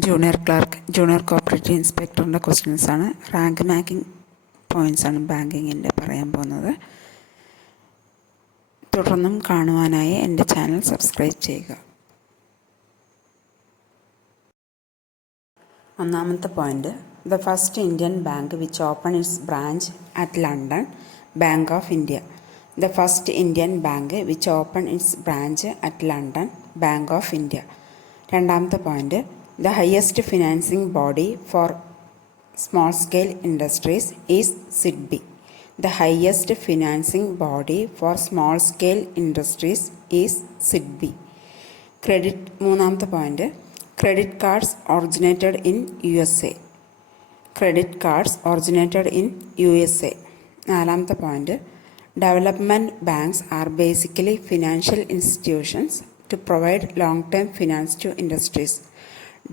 Junior clerk, junior cooperative ഇൻസ്പെക്ടറിൻ്റെ ക്വസ്റ്റ്യൻസാണ്. Rank making പോയിൻറ്റ്സാണ് ബാങ്കിങ്ങിൻ്റെ പറയാൻ പോകുന്നത്. തുടർന്നും കാണുവാനായി എൻ്റെ ചാനൽ സബ്സ്ക്രൈബ് ചെയ്യുക. ഒന്നാമത്തെ point, the first Indian bank which open its branch at London, bank of India. The first Indian bank which open its branch at London, bank of India. രണ്ടാമത്തെ point, the highest financing body for small-scale industries is SIDBI. The highest financing body for small-scale industries is SIDBI. മൂന്നാമത്തെ point, credit cards originated in USA. Credit cards originated in USA. നാലാമത്തെ point, development banks are basically financial institutions to provide long-term finance to industries.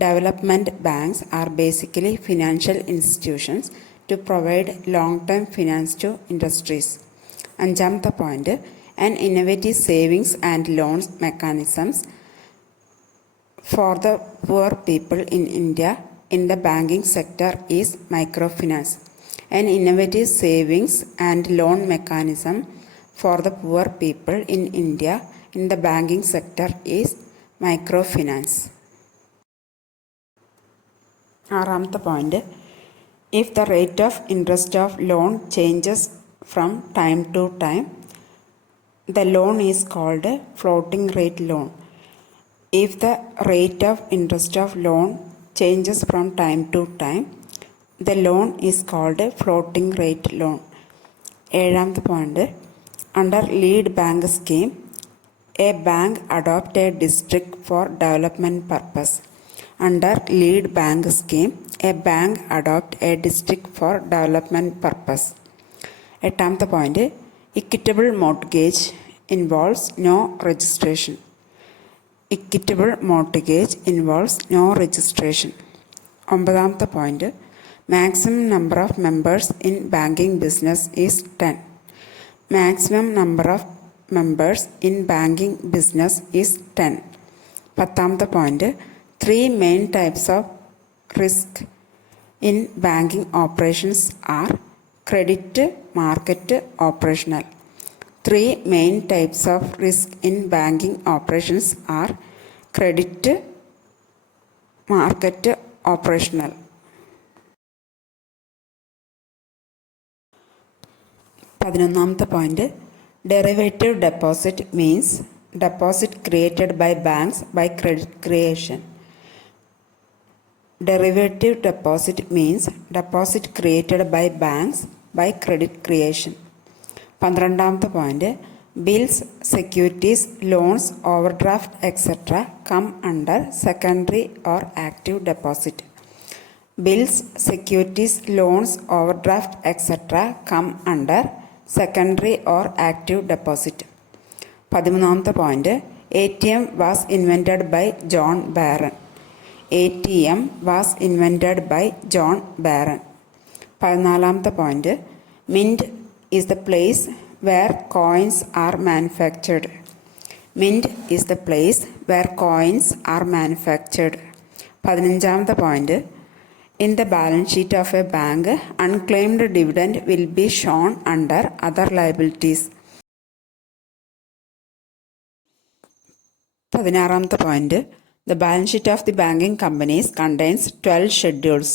Development banks are basically financial institutions to provide long-term finance to industries. അഞ്ചാമത്തെ point, an innovative savings and loans mechanisms for the poor people in India in the banking sector is microfinance. An innovative savings and loan mechanism for the poor people in India in the banking sector is microfinance. ആറാമത്തെ point, if the rate of interest of loan changes from time to time, the loan is called floating rate loan. If the rate of interest of loan changes from time to time, the loan is called floating rate loan. ഏഴാമത്തെ point, under lead bank scheme, a bank adopt a district for development purpose. Under lead bank scheme, a bank adopt a district for development purpose. എട്ടാമത്തെ point, equitable mortgage involves no registration. Equitable mortgage involves no registration. ഒമ്പതാമത്തെ point, maximum number of members in banking business is 10. Maximum number of members in banking business is 10. പത്താമത്തെ point, three main types of risk in banking operations are credit, market, operational. Three main types of risk in banking operations are credit, market, operational. പതിനൊന്നാമത്തെ point, derivative deposit means deposit created by banks by credit creation. Derivative deposit means deposit created by banks by credit creation. പന്ത്രണ്ടാമത്തെ point, bills, securities, loans, overdraft, etc. come under secondary or active deposit. Bills, securities, loans, overdraft, etc. come under secondary or active deposit. പതിമൂന്നാമത്തെ point, ATM was invented by John Barron. ATM was invented by John Barron. പതിനാലാമത്തെ point, mint is the place where coins are manufactured. Mint is the place where coins are manufactured. പതിനഞ്ചാമത്തെ point, in the balance sheet of a bank, unclaimed dividend will be shown under other liabilities. പതിനാറാമത്തെ point, the balance sheet of the banking companies contains 12 schedules.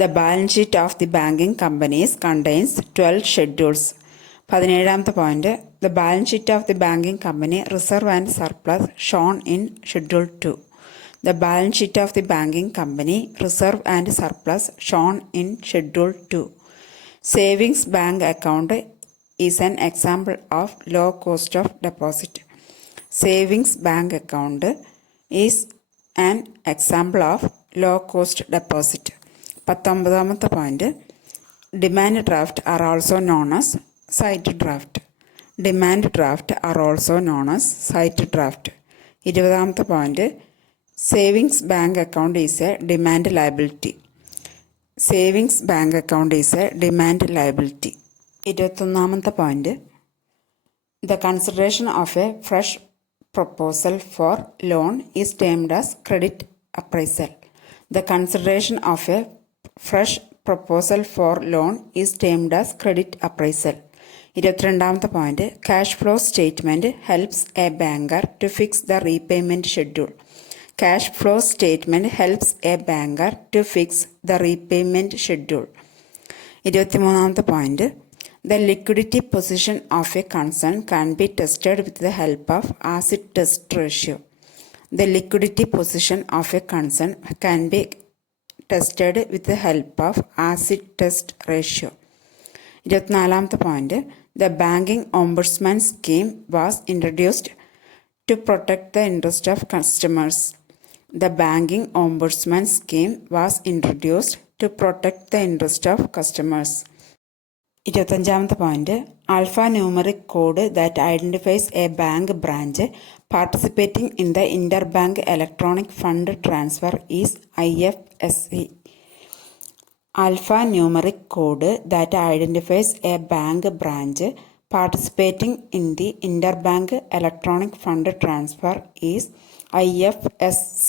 The balance sheet of the banking companies contains 12 schedules. പതിനേഴാമത്തെ point, the balance sheet of the banking company reserve and surplus shown in schedule 2. The balance sheet of the banking company reserve and surplus shown in schedule 2. Savings bank account is an example of low cost of deposit. Savings bank account is an example of low cost deposit. പത്തൊമ്പതാമത്തെ point, demand draft are also known as sight draft. Demand draft are also known as sight draft. ഇരുപതാമത്തെ point, savings bank account is a demand liability. Savings bank account is a demand liability. ഇരുപത്തൊന്നാമത്തെ point, the consideration of a fresh proposal for loan is termed as credit appraisal. The consideration of a fresh proposal for loan is termed as credit appraisal. 22ാമത്തെ point, cash flow statement helps a banker to fix the repayment schedule. Cash flow statement helps a banker to fix the repayment schedule. 23ാമത്തെ point, the liquidity position of a concern can be tested with the help of acid test ratio. The liquidity position of a concern can be tested with the help of acid test ratio. 24ാമത്തെ point, the banking ombudsman scheme was introduced to protect the interest of customers. The banking ombudsman scheme was introduced to protect the interest of customers. 25ാമത്തെ point, alphanumeric code that identifies a bank branch participating in the interbank electronic fund transfer is IFSC. Alphanumeric code that identifies a bank branch participating in the interbank electronic fund transfer is IFSC.